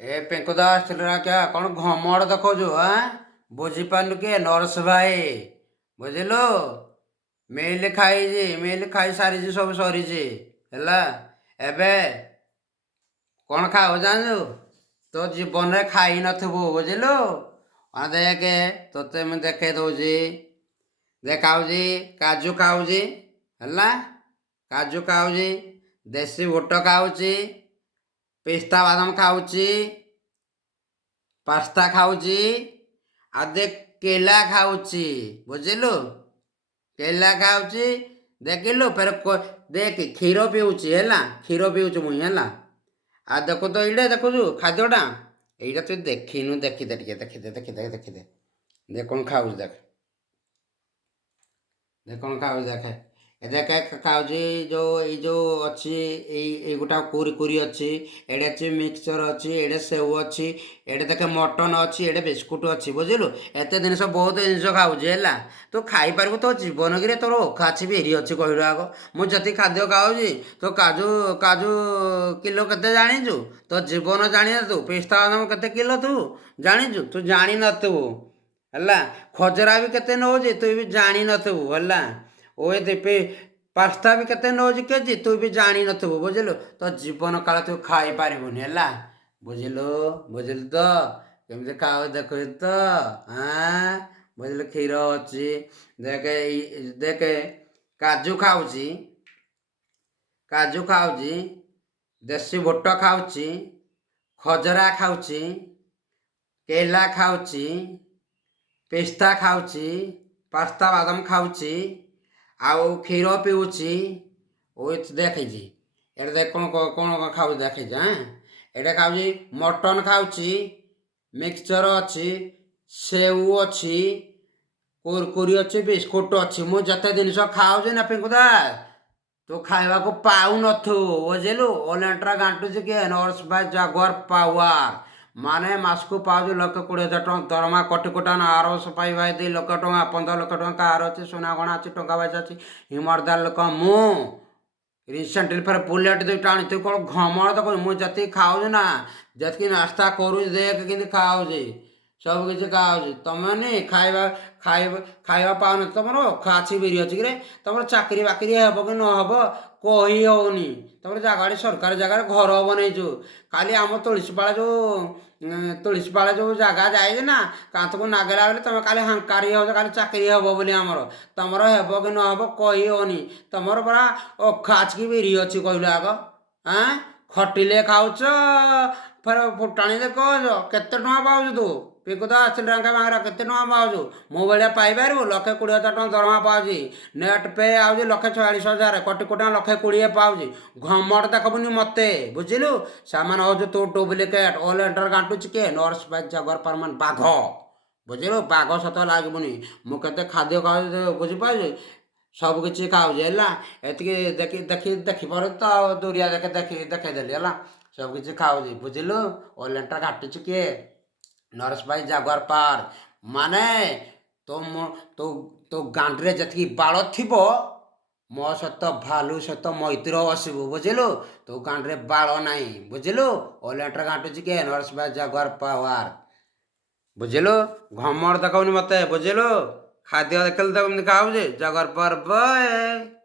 ए पेंकुदास चल रहा क्या कौन घमड़ देखो जो हाँ बुझी पानु के नरस भाई बुझिलु मेल खाई सारी सब सरी है एबे कौन खाओ जानू तो जीवन में खाई नथबू बुझिलु देखे तोते मुझे देखे दौजी देखाऊजी काजू खाऊजी है काजू खाऊजी देसी बुट खाऊची पिस्ता बादाम खाऊची पास्ता खाऊची आदे केला खाऊची बुझिलु केला खाऊची देखिलु फिर देख क्षीर पीऊची है क्षीर पीऊची मुई है आ देखो तो ये देखु खाद्यटा यहीटा तु देखिनु देखीदे देखीदे देखीदे देखीदे देख कौन खाऊ देख देख कौन खाऊ देखे देखे खाऊजी जो अच्छी ये गोटा कुरी कुरी अच्छी एडे अच्छी मिक्सचर अच्छी एडे सेव अच्छी एडे देखे मटन अच्छी एडे बिस्कुट अच्छी बुझिलु एत जिन बहुत जिन खाऊजी है तू खाई पारू तो जीवन की तोर ओखा अच्छी बेरी अच्छी कहलु आग मुझे खाद्य खाऊजी तो काजू काजू किलो केते जानीचु तो जीवन जानी तू पिस्ता बादाम केते किलो तू जानीचु तू जानी नथु है खजरा भी केते नौजी तू भी जानी नथु है ओए दीपे पास्ता भी केते नौजी केजी तू भी जानी नथु बुझिलु तो जीवन काल तू खाई पारिबुनी है बुझिलु बुझिलु तो केमती खाओ देख तो हाँ बुझिलु क्षीर अच्छी देखे देखे काजू खाऊची काजू खाऊची देसी बुट खाऊची खजरा खाऊची केला खाऊची पिस्ता खाऊची पास्ता बादाम खाऊची आउ क्षीर पीऊची ओथ देखी एट देख कौन कौन खाऊ देखी हाँ एटा खाऊची मटन खाऊची मिक्सचर अच्छी सेव अच्छी कुरकुरी अच्छी बिस्कुट अच्छी मु जते जिनस खाऊची ना पिंकुदा तू खाइबा को पाऊ नथु बुझिलु ओलेंट्रा गांटुची किए नॉर्स बाय जागुआर पावर माने मासकु पाऊँ 1,20,000 टଙ୍କା दरमा कोटी कोटान आरस पाइबा 2 लाख टଙ୍କା 15 लाख टଙ୍କା कार अच्छी सोना गणा अच्छी टंका बैसा अच्छी हिमरदार लोक मु रिसेंटली फिर बुलेट दुईटा आनी तू कौन घमड़ तो मुझे खाऊँ ना जी नास्ता करू देख कि खाऊँ सब किसी खाऊँ तुम नहीं खाइबा खाइबा खाइबा पाऊन तुम खाची बेरी अच्छी कि तुम चाकरी बाकरी हे कि नहब कही होनी तुम जगह सरकार जगह घर बनईचु खाली आम तुलसीपाड़ जो तुलसीपाड़ जो जगह जाए ना कांत को नागेला बेले तुम खाली हांकारी हो खाली चाकरी हम बोली आमर तुम हेब कि नहब कही होनी तुम परा खाचकी बेरी अच्छी कहलु आग हाँ खटिले खाऊच फिर फुटाणी दे कह केते टଙ୍କା पाऊँ तू पिकुदा श्रीलंका बांगरा केते टଙ୍କା पाऊँ मो भाया पाइबारू 1,20,000 टଙ୍କା दरमा पाऊँ नेट पे आऊँ 1,46,000 कोटी कोटा 1,20,000 पाऊँ घमड़ देखबुनी मते बुझिलु सामान हो तू डुप्लिकेट ऑल एंटर गांटुच के नॉर्स बाइक जगर परमान बाघ बुझिलु बाघ सत लागबुनी मु केते खाद्य खाऊ बुझिपारू सब किसी खाऊँ है एति देखी देखी देखी पार तो दूरिया देखे देखी देखेदेली है सब किसी खाऊँ बुझिलु ऑल एंटर घाटुच किए नरस भाई जागुआर पार माने तो तो तो गांडे जी बाल थी मो सहित भालू सहित मैत्र बसबू बुझिलु तो गांडे बाल नाई बुझिलु ओलेंटर गांटुची के नरस भाई जागुआर पावर बुझिलु घमड़ देखनी मत बुझिलु खाद्य देखल तो खाऊ जागुआर पावर बय।